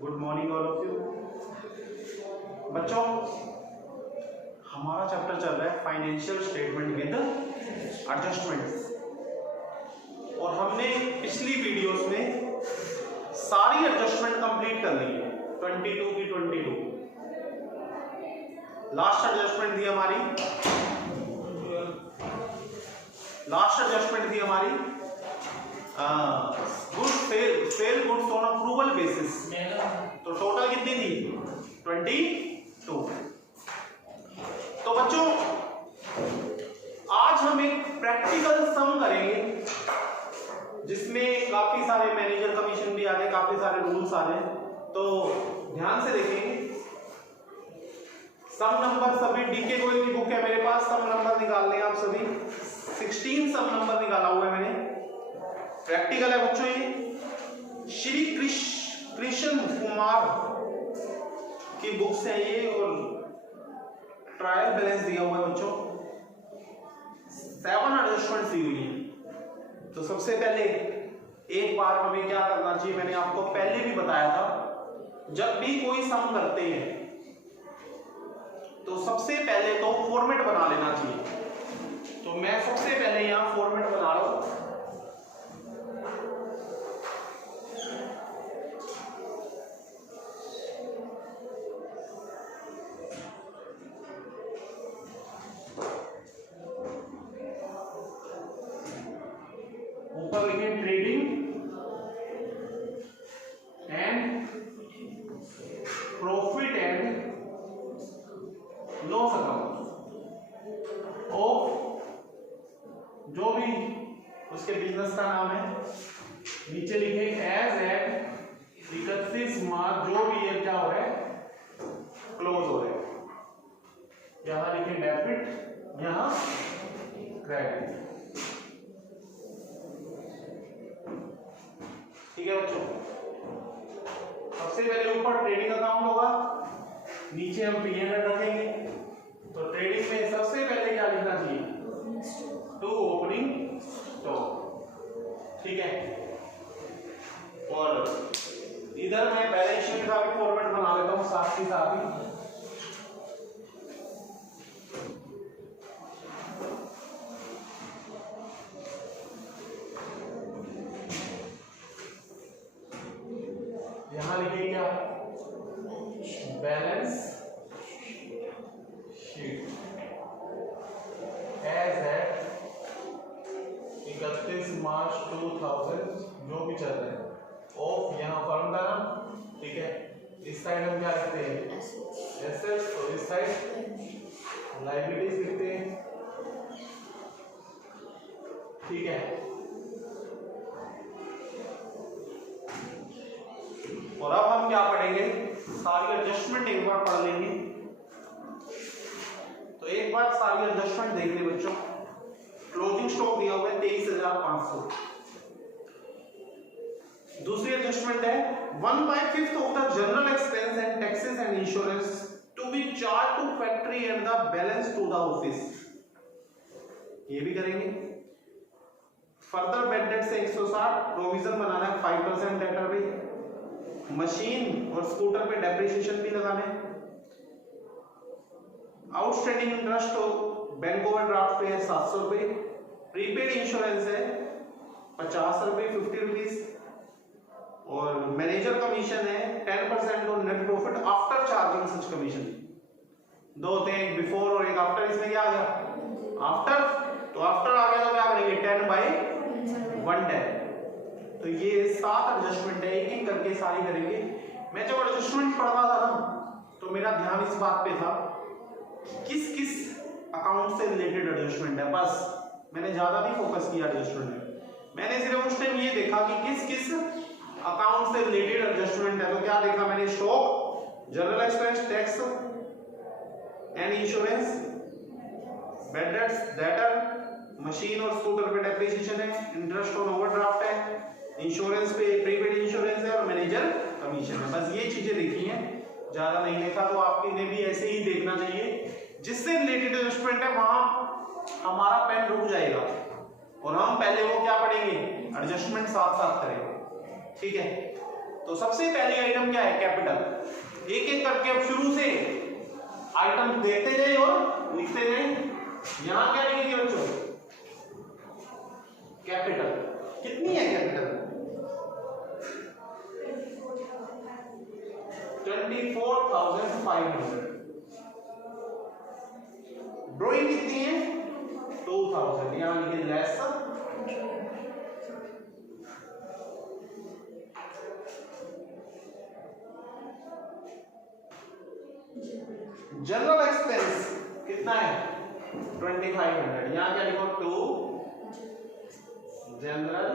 Good morning all of you. बच्चों, हमारा chapter चल रहा है फाइनेंशियल स्टेटमेंट विद एडजस्टमेंट्स, और हमने पिछली वीडियोस में सारी एडजस्टमेंट कंप्लीट कर ली है। 22 की 22 लास्ट एडजस्टमेंट थी हमारी, sell goods on approval basis. तो टोटल कितनी थी? 22। तो बच्चों, आज हम एक प्रैक्टिकल सम करेंगे जिसमें काफी सारे मैनेजर कमीशन भी आ गए, काफी सारे रूल्स आ गए। तो ध्यान से देखेंगे। सम नंबर सभी डीके गोयल की बुक है मेरे पास, सम नंबर निकाल लें आप सभी। 16 सम नंबर निकाला हुआ है मैंने। प्रैक्टिकल है बच्चों ये। श्री कृष्ण कुमार की बुक्स है ये, और ट्रायल बैलेंस दिया हुआ है बच्चों। 7 एडजस्टमेंट्स दी हुई है। तो सबसे पहले एक बार हमें क्या करना चाहिए, मैंने आपको पहले भी बताया था, जब भी कोई सम करते हैं तो सबसे पहले तो फॉर्मेट बना लेना चाहिए। तो मैं सबसे पहले यहां फॉर्मेट बना रहा हूं। ऊपर लिखे trading and profit and loss account of, जो भी उसके बिजनेस का नाम है। नीचे लिखे एज एट 31 मार्च, जो भी ये क्या हो रहा है, क्लोज हो रहा है। यहां लिखे डेबिट, यहां क्रेडिट। ठीक है बच्चों, सबसे पहले ऊपर ट्रेडिंग अकाउंट होगा, नीचे हम P&L रखेंगे। तो ट्रेडिंग में सबसे पहले क्या लिखना चाहिए? To opening stock. ठीक है, और इधर मैं बैलेंस शीट का भी फॉर्मेट बना लेता हूं साथ ही साथ ही। यहां लिखिए क्या? बैलेंस शीट एज एट 31 मार्च 2000, जो भी चल रहा है, ऑफ, यहां फर्म का नाम। ठीक है, इस साइड हम क्या लिखते हैं? एसेट्स, और इस साइड लायबिलिटीज लिखते हैं। ठीक है, और अब हम क्या पढ़ेंगे? सारी एडजस्टमेंट एक बार पढ़ लेंगे। तो एक बार सारी एडजस्टमेंट देख ले बच्चों। क्लोजिंग स्टॉक दिया हुआ है 23,500। दूसरी एडजस्टमेंट है 1/5 of the general expense and taxes and insurance to be charge to factory and the balance to the office. ये भी करेंगे। फर्दर बेड डेट से 160 प्रोविजन बनाना है 5% डेटर पे। मशीन और स्कूटर पे डेप्रिसिएशन भी लगाना है। आउटस्टैंडिंग इंटरेस्ट तो बैंक ओवरड्राफ्ट पे है 700 रुपए। प्रीपेड इंश्योरेंस है 50 रुपए, 50 रुपीज। और मैनेजर कमीशन है 10% on net profit after charging such commission. दो होते हैं, एक बिफोर और एक आफ्टर। इसमें क्या आ गया? आफ्टर। तो आफ्टर आ गया तो क्या करेंगे? 10/110। तो ये 7 एडजस्टमेंट है, एक एक करके सारी करेंगे। मैं जब एडजस्टमेंट पढ़ रहा था ना, तो मेरा ध्यान इस बात पे था किस किस अकाउंट से रिलेटेड एडजस्टमेंट है। बस मैंने ज्यादा नहीं फोकस किया एडजस्टमेंट में। मैंने सिर्फ उस टाइम ये देखा कि किस किस अकाउंट से रिलेटेड एडजस्टमेंट है। तो क्या देखा मैंने? Stock, general expense, tax and insurance, bad debts, debtor, machine और स्कूटर पे डेप्रिसिएशन है, इंटरेस्ट ऑन ओवरड्राफ्ट है, इंश्योरेंस पे प्रीपेड इंश्योरेंस है, और मैनेजर कमीशन है। बस ये चीजें देखी हैं, ज्यादा नहीं देखा। तो आपके ने भी ऐसे ही देखना चाहिए, जिससे रिलेटेड एडजस्टमेंट है वहां हमारा पेन रुक जाएगा, और हम पहले वो क्या पढ़ेंगे? एडजस्टमेंट साथ साथ करेंगे। ठीक है, तो सबसे पहली आइटम क्या है? कैपिटल। एक एक करके अब शुरू से आइटम देखते जाए और लिखते जाए। यहां क्या लिखेंगे बच्चों? कैपिटल। कितनी है कैपिटल? 24,500। ड्राइंग कितनी है? 2,000। यहां लिखे लेस। जनरल एक्सपेंस कितना है? 2500। यहां क्या लिखो? 2 जनरल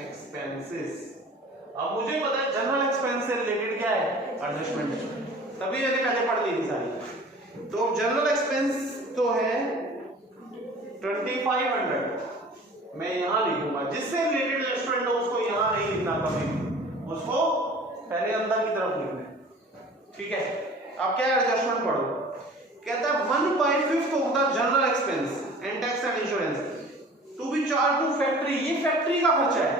एक्सपेंसेस। अब मुझे पता है जनरल एक्सपेंस से रिलेटेड क्या है? एडजस्टमेंट। तभी मैंने पहले पढ़ ली थी सारी। तो जनरल एक्सपेंस तो है 2500। मैं यहां लिखूंगा। जिससे रिलेटेड एडजस्टमेंट हो उसको यहां नहीं लिखना, कभी उसको पहले अंदर की तरफ लिखना है। ठीक है। अब क्या एडजस्टमेंट पढ़ो। कहता है 1/5 of the general expense and tax and insurance to be charge to factory. ये फैक्ट्री का खर्चा है,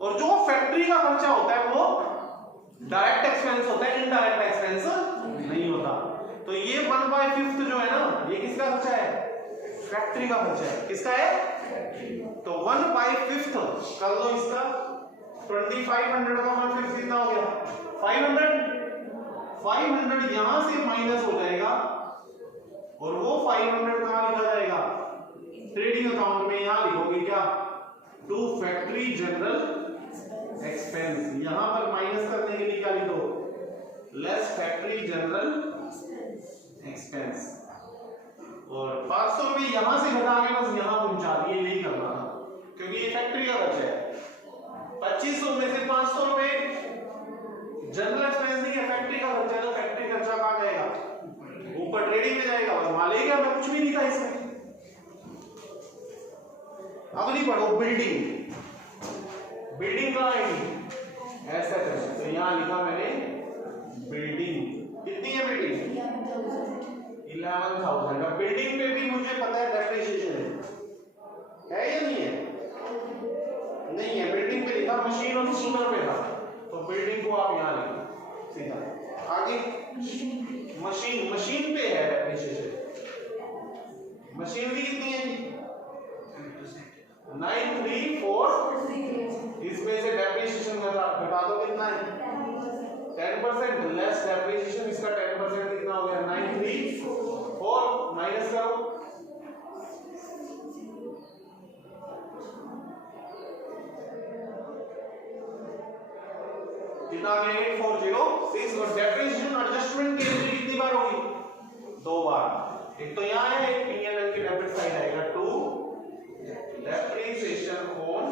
और जो फैक्ट्री का खर्चा होता है वो डायरेक्ट एक्सपेंस होता है, इनडायरेक्ट एक्सपेंस नहीं होता। तो ये 1/5 जो है ना, ये किसका खर्चा है? फैक्ट्री का खर्चा है। किसका है? तो 1/5 कर लो इसका। 2500 का 1/5 कितना हो गया? 500 यहां से माइनस हो जाएगा, और वो 500 कहां लिखा जाएगा? ट्रेडिंग अकाउंट में। यहां लिखोगे क्या? To factory general expense. यहां पर माइनस करने के लिए क्या लिखो? Less factory general expense. और 500 रुपए यहां से घटा के बस यहां पहुंचा दिए, यही करना था, क्योंकि ये फैक्ट्री का खर्चा है। 2500 में से 500 रुपए जनरल एक्सपेंस नहीं है, फैक्ट्री का खर्चा है। तो फैक्ट्री खर्चा कहां जाएगा? ऊपर ट्रेडिंग में जाएगा। और वहां ले गया, मैं कुछ भी नहीं था इसमें। अगली पढ़ो बिल्डिंग। बिल्डिंग कहां आएगी? ऐसा करके। तो यहां लिखा मैंने बिल्डिंग। कितनी है बिल्डिंग? 11,000। अब बिल्डिंग पे भी मुझे पता है डेप्रिसिएशन है या नहीं है? नहीं है। बिल्डिंग पे लिखा, मशीन और स्कूटर पे था, तो बिल्डिंग को आप यहां लिखो सीधा। आगे मशीन पे है डेप्रिसिएशन। मशीन भी कितनी है? 9,340। इसमें से डेप्रिसिएशन घटा दो, कितना है? 10%। लेस डेप्रिसिएशन, इसका 10% कितना हो गया? 9,340 माइनस करो। कितना आ गया? 8,406। और डेप्रिसिएशन एडजस्टमेंट के लिए कितनी बार होगी? 2 बार। एक तो यहाँ है, एक P&L की डेबिट साइड आएगा। 2 डेप्रिसिएशन ऑन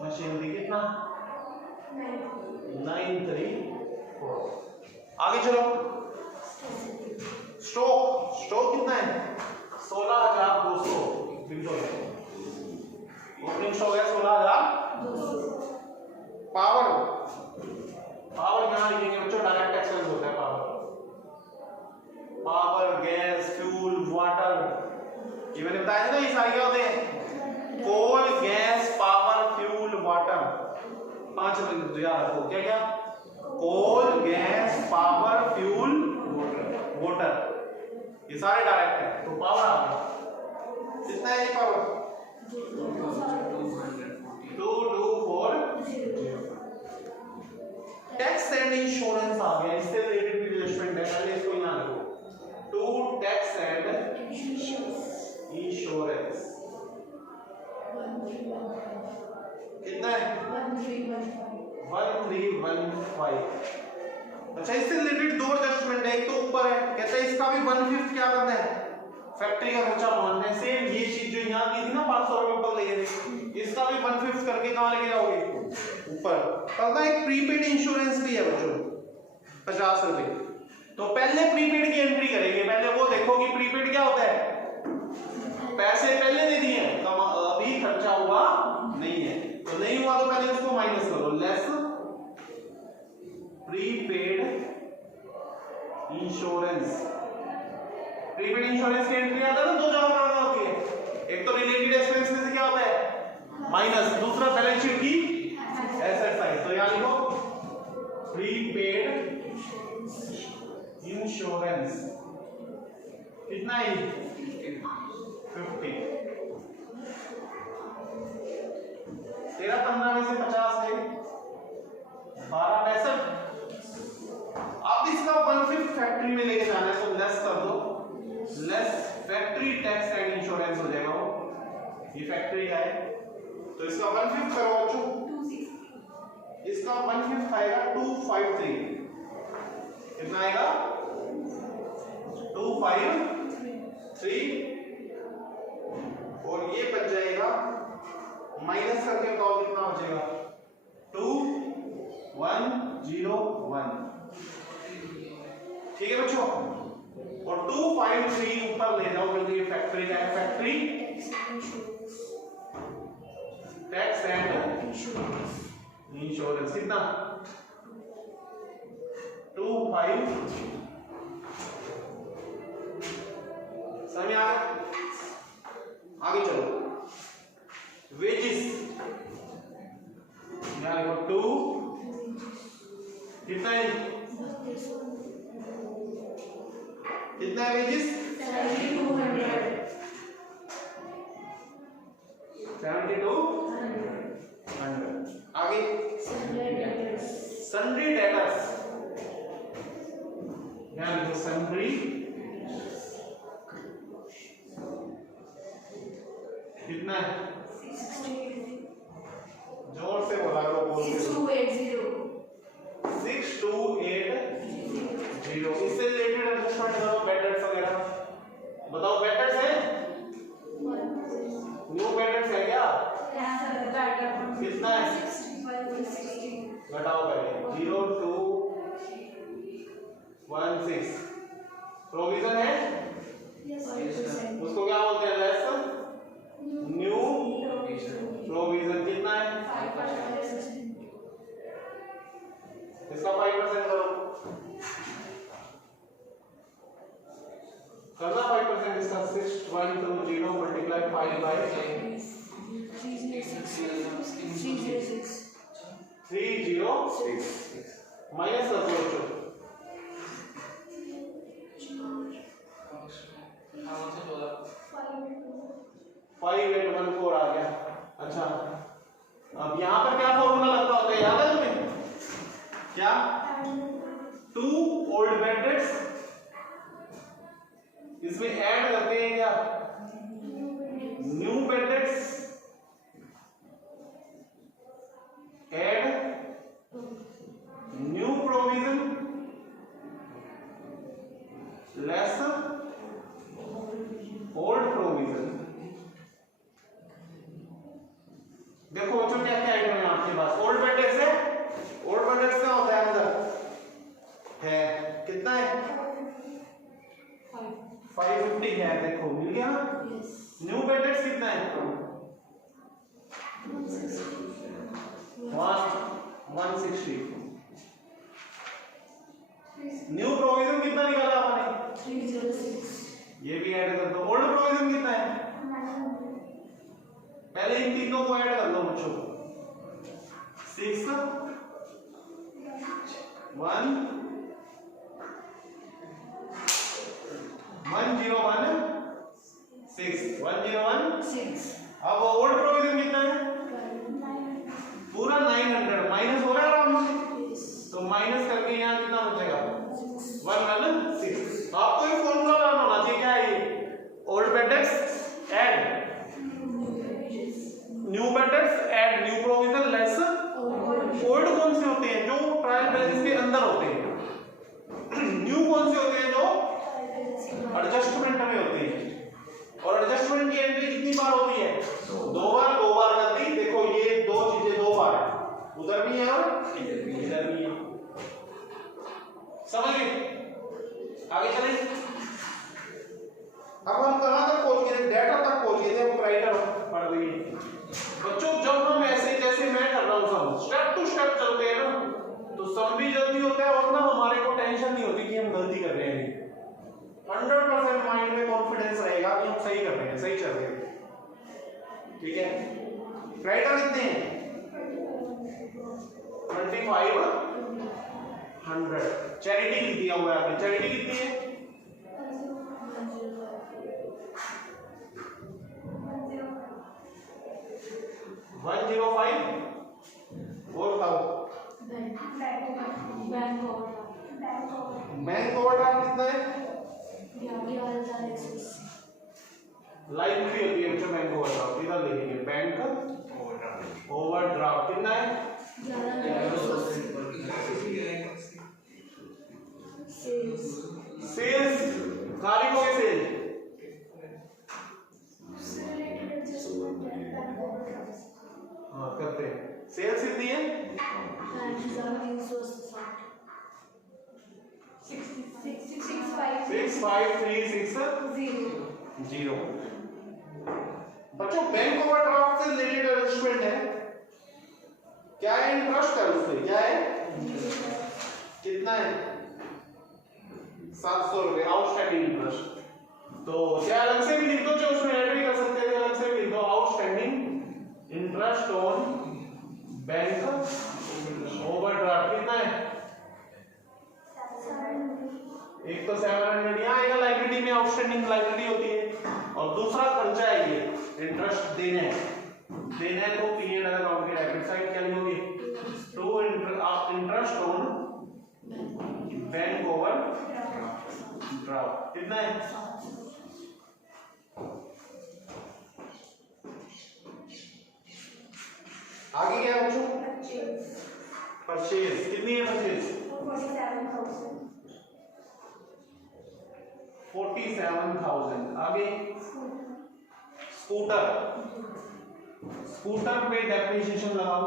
मशीनरी। कितना? 9,340। आगे चलो। स्टॉक कितना है? 16,200। ओपनिंग स्टॉक है 16,200। पावर यहां लिखेंगे बच्चों, डायरेक्ट एक्सपेंस होता है पावर, गैस, फ्यूल, वाटर। ये मैंने बताया था ना, ये सारे क्या होते हैं? कोल, गैस, पावर, फ्यूल, वाटर। 5 याद रखो। क्या क्या? कोल, गैस, पावर, फ्यूल, वाटर। ये सारे डायरेक्ट है। तो पावर आ गया। कितना है ये पावर? 2240। टैक्स एंड इंश्योरेंस आ गया। इससे रिलेटेड एडजस्टमेंट है, पहले इसको यहां रखो। 2 टैक्स एंड इंश्योरेंस। कितना है? 1315। अच्छा, इससे रिलेटेड 2 एडजस्टमेंट है। एक तो ऊपर है, कहता है इसका भी 1/5 क्या करना है? फैक्ट्री का खर्चा मानना है। सेम ये चीज जो यहाँ की थी ना 500 रुपए ऊपर ले गए, इसका भी 1/5 करके कहां लेके जाओगे? ऊपर। पता है एक प्रीपेड इंश्योरेंस भी है बच्चों, 50 रुपए। तो पहले प्रीपेड की एंट्री करेंगे। पहले वो देखो कि प्रीपेड क्या होता है? पैसे पहले दे दिए, अभी खर्चा हुआ नहीं है। तो नहीं हुआ तो पहले इसको माइनस करो। Less prepaid insurance. Prepaid insurance की एंट्री आता है ना, 2 जगह करना होती है। एक तो रिलेटेड एक्सपेंस में से क्या होता है? माइनस दूसरा बैलेंस शीट की एसेट साइड, तो यहां लिखो प्रीपेड इंश्योरेंस कितना है 50, 13-15 में से 50 है 12-65। अब इसका 1/5 फैक्ट्री में लेके जाना है तो लेस कर दो, less factory tax and insurance हो जाएगा वो, ये फैक्ट्री का है तो इसका 1/5 करो बच्चों, इसका 1/5 आएगा 253, कितना आएगा 253 और ये बच जाएगा माइनस करके बताओ कितना बचेगा 2101, ठीक है बच्चों। और 253 ऊपर ले जाओ क्योंकि ये फैक्ट्री का है, फैक्ट्री टैक्स एंड इंश्योरेंस कितना 25, समझ आगे चलो। वेजेस यहां लिखो 2 कितना है वेजेस 7200। आगे सन्ड्री डेटर्स यहां लिखो सन्ड्री कितना है 6280, जोर से बोला करो, 6280। इससे रिलेटेड एडजस्टमेंट करो, बैड डेट्स वगैरह बताओ, बैड डेट्स है न्यू बैड डेट्स है क्या कितना है घटाओ पहले 0216 प्रोविजन है उसको क्या बोलते हैं लेस न्यू प्रोविजन कितना है इसका 5% करो, करना 5% इसका 6120 मल्टीप्लाई 5 बाय 306 माइनस कर दो 5814 आ गया। अच्छा अब यहां पर क्या फॉर्मूला लगता होता है याद है तुम्हें क्या 2 ओल्ड बैड डेट्स इसमें ऐड करते हैं क्या new bad debts add new provision less old provision. देखो बच्चों क्या क्या आइटम है आपके पास, ओल्ड बैड डेट्स है, ओल्ड बैड डेट्स क्या होता है अंदर है कितना है 550 है, देखो मिल गया। न्यू बैड डेट्स कितना है 160। न्यू प्रोविजन कितना निकाला आपने 306, ये भी ऐड कर दो। ओल्ड प्रोविजन कितना है पहले इन तीनों को ऐड कर लो बच्चों 6 1 1016। अब ओल्ड प्रोविजन कितना है पूरा 900 माइनस हो रहा है आराम से, तो माइनस करके यहाँ कितना बचेगा 116। आपको ये फॉर्मूला लगाना होना चाहिए, क्या है ये old bad debts add new bad debts add new provision less old. कौन से होते हैं जो ट्रायल बैलेंस के अंदर होते हैं, न्यू कौन से होते हैं जो एडजस्टमेंट में होते हैं। और एडजस्टमेंट की एंट्री कितनी बार होती है 2 बार, 2 बार कर दी। देखो ये दो चीजें 2 बार है, उधर भी है और इधर भी है, समझ गए। आगे चलें। अब हम कहां तक पहुंच गए डेटा तक पहुंच गए थे, वो राइटर पढ़ रही है बच्चों। जब हम ऐसे जैसे मैं कर रहा हूं सब स्टेप टू स्टेप चलते हैं ना तो सब भी जल्दी होता है और ना हमारे को टेंशन नहीं होती कि हम गलती कर रहे हैं। 100% माइंड में कॉन्फिडेंस रहेगा कि हम सही कर रहे हैं, सही चल रहे हैं, ठीक है। क्रेडिटर कितने हैं 2500। चैरिटी दिया हुआ है आगे, चैरिटी कितनी है 105। और बताओ बैंक ओवरड्राफ्ट कितना है लाइन भी होती है बच्चों बैंक ओवरड्राफ्ट, इधर लिखेंगे बैंक ओवरड्राफ्ट कितना है सेल्स खाली हो गए सेल हाँ करते हैं सेल्स कितनी है 65360। बच्चों बैंक ओवरड्राफ्ट से रिलेटेड अरेंजमेंट है, क्या है इंटरेस्ट है उसमें, क्या है कितना है 700 रुपए आउटस्टैंडिंग इंटरेस्ट। तो क्या अलग से भी लिख दो, जो उसमें ऐड भी कर सकते हैं, अलग से भी लिख दो outstanding interest on bank overdraft कितना है एक तो 700 यहाँ आएगा, लाइबिलिटी में आउटस्टैंडिंग लाइबिलिटी होती है, और दूसरा खर्चा है ये इंटरेस्ट देना है तो पीरियड अकाउंट की डेबिट साइड क्या लिखोगे to interest on bank overdraft कितना है आगे क्या है बच्चों परचेज कितनी है परचेज 47,000। आगे स्कूटर पे डेप्रिसिएशन लगाओ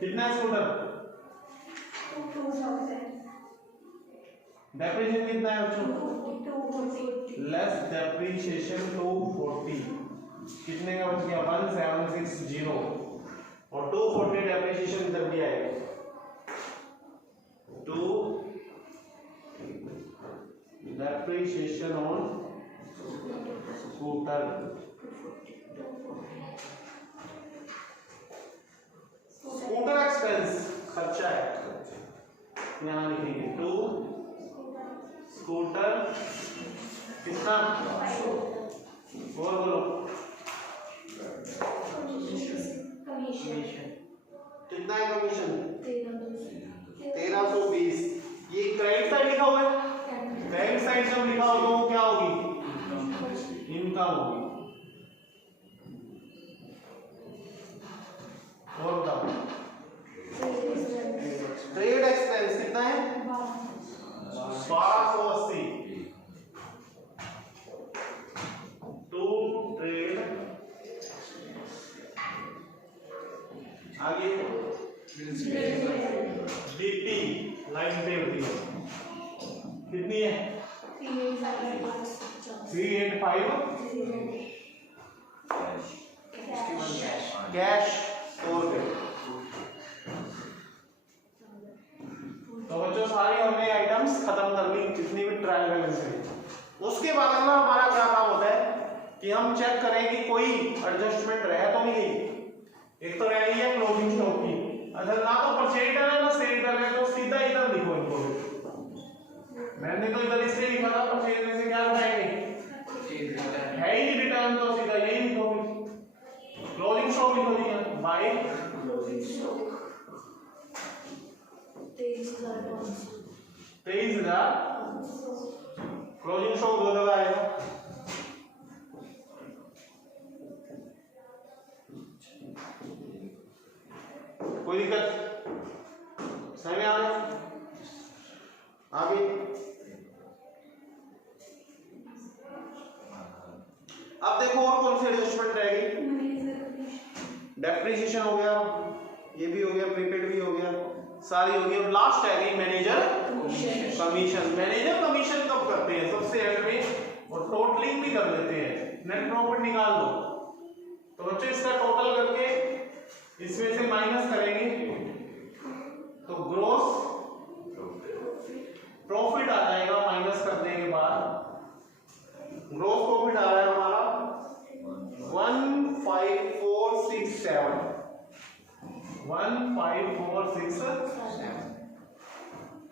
कितना है स्कूटर डेप्रिसिएशन कितना है बच्चों लेस डेप्रिसिएशन 240 कितने का बच गया 1760 और 240 डेप्रिसिएशन इधर भी आएगा 2 depreciation on scooter एक्सपेंस खर्चा है यहाँ लिखेंगे 2 स्कूटर कितना और बोलो कितना है कमीशन 1320। ये क्रेडिट साइड लिखा हुआ है, क्रेडिट साइड जब लिखा हो तो क्या होगी इनकम होगी। और बताओ ट्रेड एक्सपेंस कितना है 1280 टू ट्रेड आगे डीपी लाइन पे होती है कितनी है 385 कैश 100 रुपए। तो बच्चों सारी हमने आइटम्स खत्म कर ली जितनी भी ट्रायल बैलेंस है। उसके बाद ना हमारा क्या काम होता है कि हम चेक करें कि कोई एडजस्टमेंट रह तो नहीं गई। एक तो रह गई है क्लोजिंग स्टॉक की, अच्छा ना तो परचेज है ना सेल है, तो सीधा इधर लिखो इनको। मैंने तो इधर इसलिए लिखा था परचेज में से क्या उठाएंगे है ही नहीं रिटर्न, तो सीधा यही लिखोगे क्लोजिंग स्टॉक लिखो दिया by closing stock 23,000 closing stock 2 जगह आएगा। कोई दिक्कत समझ आ रहा आगे अब देखो और कौन सी एडजस्टमेंट रहेगी। डेप्रिसिएशन हो गया, ये भी हो गया, प्रीपेड भी हो गया, सारी हो गई। अब लास्ट है गई मैनेजर कमीशन। मैनेजर कमीशन कब करते हैं सबसे एंड में, और टोटलिंग भी कर लेते हैं, नेट प्रॉफिट निकाल दो। तो बच्चों इसका टोटल करके इसमें से माइनस करेंगे तो ग्रोस प्रॉफिट आ जाएगा। माइनस करने के बाद ग्रोस प्रॉफिट आ रहा है हमारा 1547 5 4 6 7।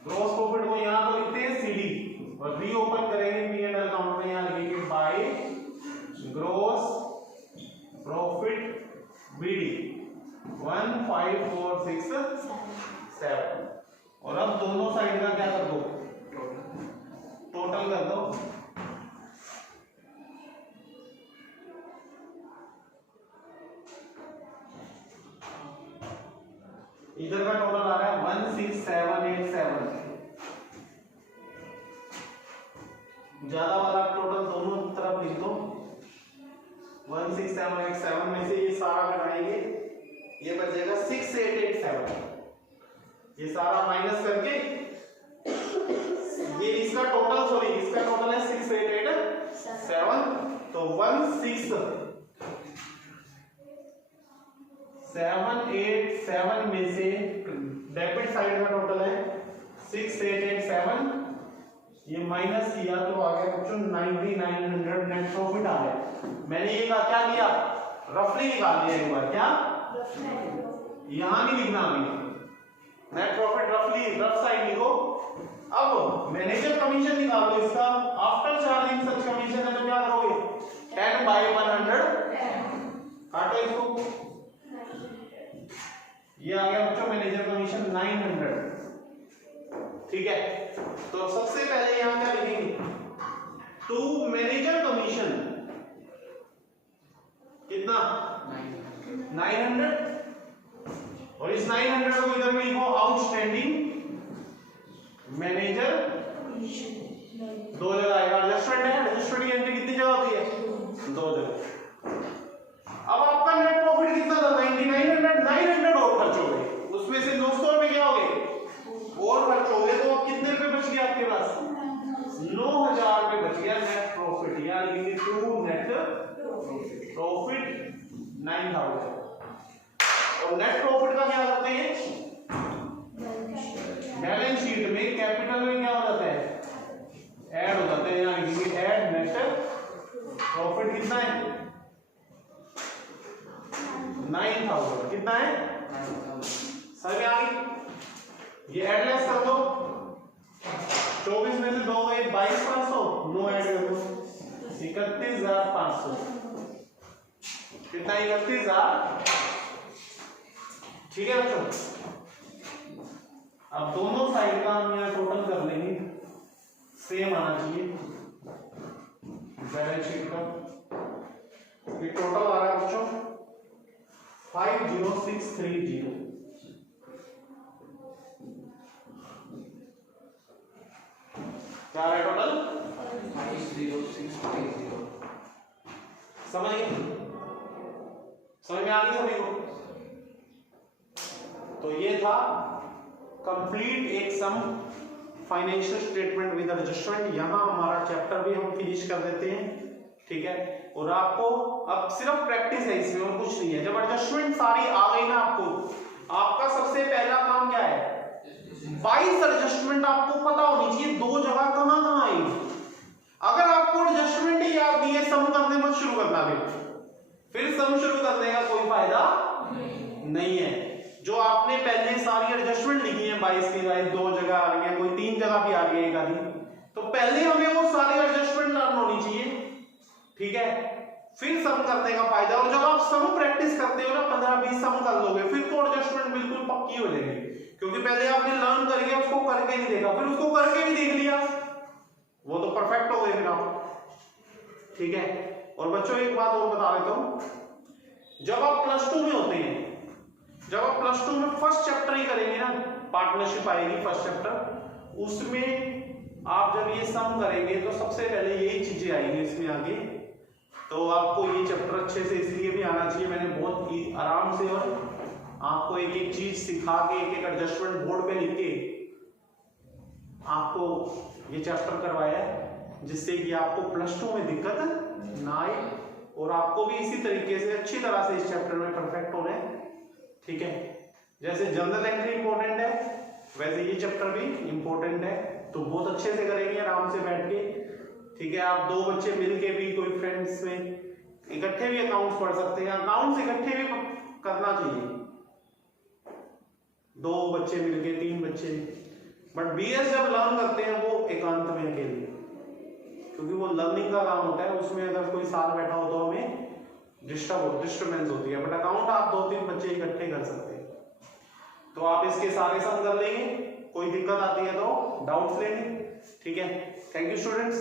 ग्रॉस प्रॉफिट को यहाँ तो लिखते हैं सीडी और रीओपन करेंगे P&L अकाउंट में, यहाँ लिखेंगे बाय ग्रॉस प्रॉफिट बीडी 1 5 4 6 7। और अब दोनों साइड का क्या कर दो, टोटल कर दो। इधर का टोटल आ रहा है 16787। ज्यादा वाला टोटल दोनों तरफ लिख दो। 16787 में से ये सारा घटाएंगे, ये बचेगा 6887। ये सारा माइनस करके ये इसका टोटल, सॉरी इसका टोटल है 6887। तो 16787 में से डेबिट साइड का टोटल है 6887, ये माइनस किया तो आ गया बच्चों 9900 नेट प्रॉफिट आ गया। मैंने ये क्या किया, रफली निकाल लिया एक बार, क्या यहां नहीं लिखना अभी, नेट प्रॉफिट रफली रफ साइड लिखो। अब मैनेजर कमीशन निकालो इसका, आफ्टर चार्जिंग सच कमीशन है तो क्या करोगे 10/100 काटो इसको, ये आ गया बच्चों मैनेजर कमीशन 900। ठीक है, तो सबसे पहले यहां क्या लिखेंगे, टू मैनेजर कमीशन कितना 900, और इस 900 को इधर में लिखो आउटस्टैंडिंग मैनेजर, दो जगह आएगा, एडजस्टमेंट है, एडजस्टमेंट की एंट्री कितनी जगह होती है, दो जगह। अब आपका नेट प्रॉफिट कितना था 900 और खर्च हो गए, उसमें से 900 रुपए क्या हो गए और खर्च हो गए, तो अब कितने रुपए बच गए आपके पास, 9000 रुपए बच गया नेट प्रॉफिट। यार लिखेंगे टू नेट प्रॉफिट 9000। और नेट प्रॉफिट का क्या करते हैं, बैलेंस शीट में कैपिटल में क्या हो जाता है, ऐड हो जाते हैं, यहाँ लिखेंगे ऐड नेट प्रॉफिट कितना है 9000, कितना है सर आ गई, ये एडलेस कर दो, 24 में से 2 गए 22500, नो ऐड कर दो 31500, कितना 31000। ठीक है बच्चों, अब दोनों साइड का हम यहाँ टोटल कर लेंगे, सेम आना चाहिए बैलेंस शीट का। ये टोटल आ रहा है बच्चों 50630। क्या है टोटल 50630। समझ गए, समझ में आ गई सभी को। तो ये था कंप्लीट एक sum financial statement with adjustment. यहां हमारा चैप्टर भी हम फिनिश कर देते हैं। ठीक है, और आपको अब सिर्फ प्रैक्टिस है इसमें और कुछ नहीं है। जब एडजस्टमेंट सारी आ गई ना आपको, आपका सबसे पहला काम क्या है, 22 एडजस्टमेंट आपको पता होनी चाहिए, दो जगह कहां आएगी। अगर आपको एडजस्टमेंट ही याद नहीं है, सम करने मत शुरू करना, फिर सम शुरू करने का कोई फायदा नहीं है। जो आपने पहले सारी एडजस्टमेंट लिखी है 22 की, 2 जगह आ रही है, कोई 3 जगह भी आ रही है एक आधी, तो पहले हमें वो सारी एडजस्टमेंट लर्न होनी चाहिए। ठीक है, फिर सम करने का फायदा। और जब आप सम प्रैक्टिस करते हो ना 15-20 सम कर लोगे, फिर तो एडजस्टमेंट बिल्कुल पक्की हो जाएगी, क्योंकि पहले आपने लर्न करके उसको करके नहीं देखा, फिर उसको करके भी देख लिया, वो तो परफेक्ट हो गए फिर आप। ठीक है, और बच्चों एक बात और बता देता हूं, जब आप +2 में होते हैं, जब आप +2 में फर्स्ट चैप्टर ही करेंगे ना, पार्टनरशिप आएगी फर्स्ट चैप्टर, उसमें आप जब ये सम करेंगे तो सबसे पहले यही चीजें आएंगी इसमें आगे। तो आपको ये चैप्टर अच्छे से इसलिए भी आना चाहिए, मैंने बहुत ही आराम से और आपको एक एक चीज सिखा के, एक एक एडजस्टमेंट बोर्ड पे लिख के आपको ये चैप्टर करवाया है, जिससे कि आपको +2 में दिक्कत ना आए और आपको भी इसी तरीके से अच्छी तरह से इस चैप्टर में परफेक्ट होना है। ठीक है, जैसे जनरल एंट्री इंपॉर्टेंट है, वैसे ये चैप्टर भी इंपॉर्टेंट है, तो बहुत अच्छे से करेंगे आराम से बैठ के। ठीक है, आप 2 बच्चे मिलके भी, कोई फ्रेंड्स में इकट्ठे भी अकाउंट्स पढ़ सकते हैं, अकाउंट्स इकट्ठे भी करना चाहिए। 2 बच्चे मिलके, 3 बच्चे, बट बीएस जब लर्न करते हैं वो एकांत में अकेले, क्योंकि वो लर्निंग का काम होता है, उसमें अगर कोई साथ बैठा हो तो हमें डिस्टर्बेंस होती है। बट अकाउंट आप 2-3 बच्चे इकट्ठे कर सकते हैं। तो आप इसके सारे सम कर लेंगे, कोई दिक्कत आती है तो डाउट्स लेंगे, ठीक है। Thank you students.